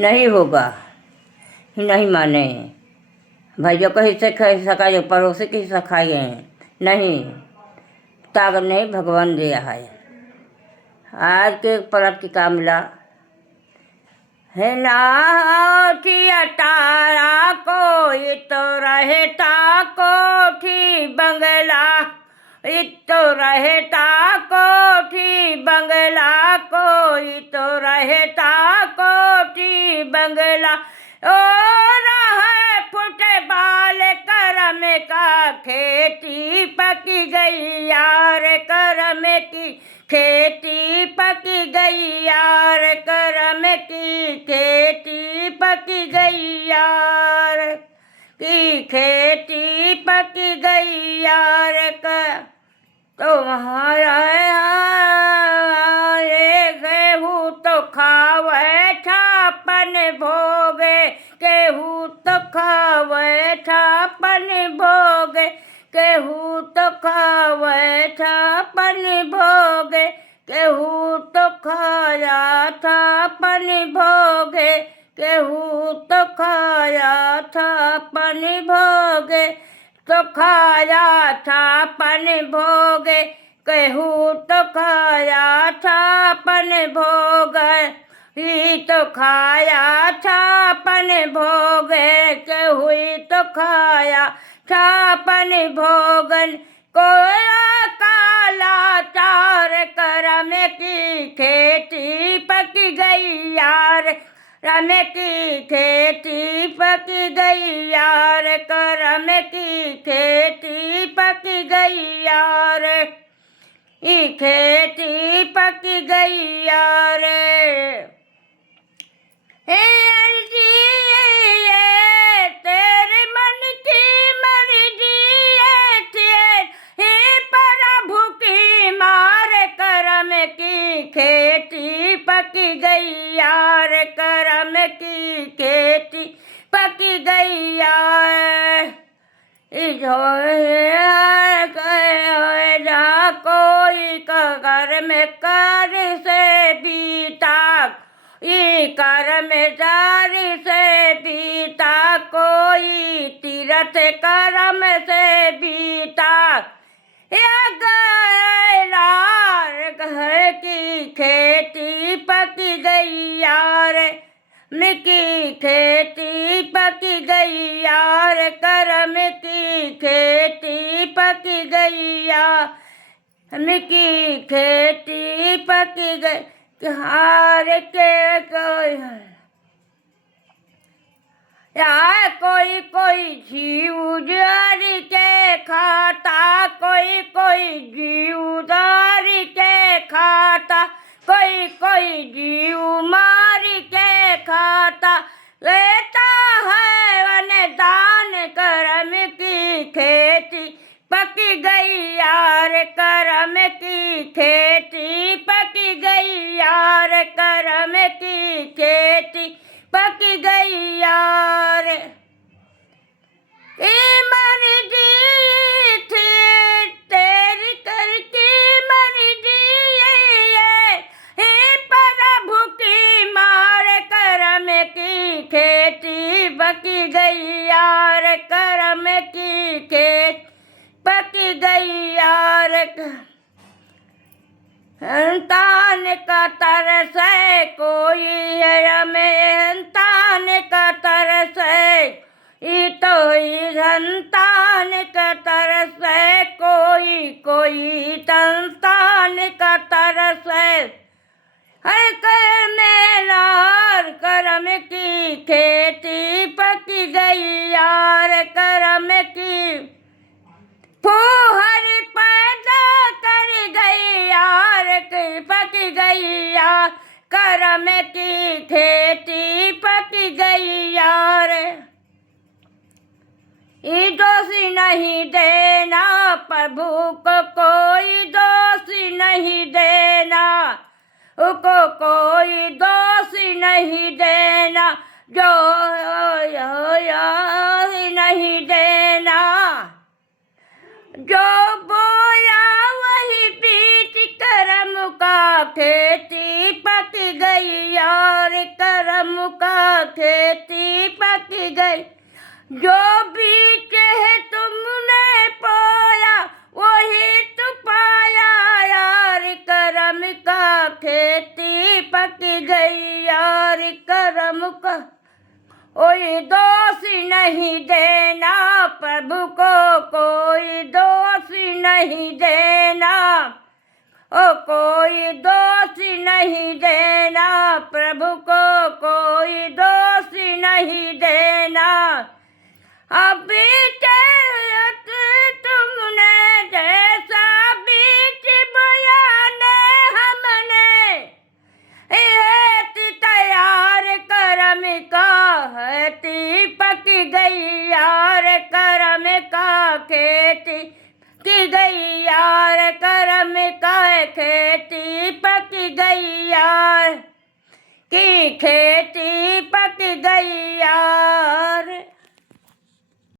नहीं होगा, नहीं माने। भाइयों को हिस्से सकाए, पड़ोसी के हिस्सा खाइए, नहीं, ताकत नहीं भगवान दिया है। आज के पर्व की का मिला है ना, तारा कोई तो रहता कोठी बंगला, तो रहता कोठी बंगला, कोई तो रहता कोठी बंगला। ओ रहे फुटबाल करम का खेती पकी गई यार, करम की खेती पकी गई यार, करम की खेती पकी गई यार, की खेती पकी गई यार तुम्हारा गेहूँ तो खावे छापन भोगे, गेहूँ तो खावे छापन भोगे, गेहूँ तो खावे छापन भोगे, गेहूँ तो खाया छापन भोगे, गेहूँ तो खाया छापन भोगे, तो खाया छापन भोगे, गेहूँ तो खाया छापन भोगे, ही तो खाया छापन भोगे, गेहूँ तो खाया छापन भोगन। कोया काला चार करम की खेती पकी गई यार, करम की खेती पकी गई यार, करम की खेती पकी गई यार, ई खेती पकी गई यार। तेरे मन की मर्जी हे प्रभु की मार, करम की खेती पकी गई यार, करम की खेती पकी गई यार। कोई कर में कर से बीता, ई कर में जारी से बीता, कोई तीरथ करम से बीता, घर की खेती पकी गई यार, मिकी खेती पकी गई यार, करम की खेती पकी गई यार, मिकी खेती पकी गई हार के कोई यार, कोई कोई जीव जारी के खाता, कोई कोई जीव जारी के खाता, कोई कोई जीव मारी के खाता, लेता है वन दान, करम की खेती पकी गई यार, करम की खेती पकी गई यार, करम की खेती पकी गई यार। मर्जी थी तेरी करके मर्जी हे प्रभु की मार, करम की खेती पकी गई यार, करम की खेती पकी गई यार। संतान का तरस है कोई में संतान का तरस है, ई तो ही संतान का तरस है, कोई कोई संतान का तरस है, हर कर मेरा करम की खेती पकी गई यार, करम की फूहर पैदा कर गई यार, पकी गई यार, करम की खेती पकी गई यार। ये दोषी नहीं देना प्रभु को, कोई दोषी नहीं देना, उको कोई दोषी नहीं देना, जो नहीं देना, जो बोया वही बीच, करम का खेती पक गई यार, करम का खेती पक गई। जो बीज है तुमने बोया वही तो पाया यार, करम का खेती पक गई यार, करम का। कोई दोष नहीं देना प्रभु को, कोई दोष नहीं देना, ओ कोई दोष नहीं देना प्रभु को, कोई दोष नहीं देना। अभी तुमने जैसा बीज बोया ने हमने, तैयार करम का खेती पक गई यार, करम का खेती की गई यार, करम का खेती पक गई यार, की खेती पक गई यार।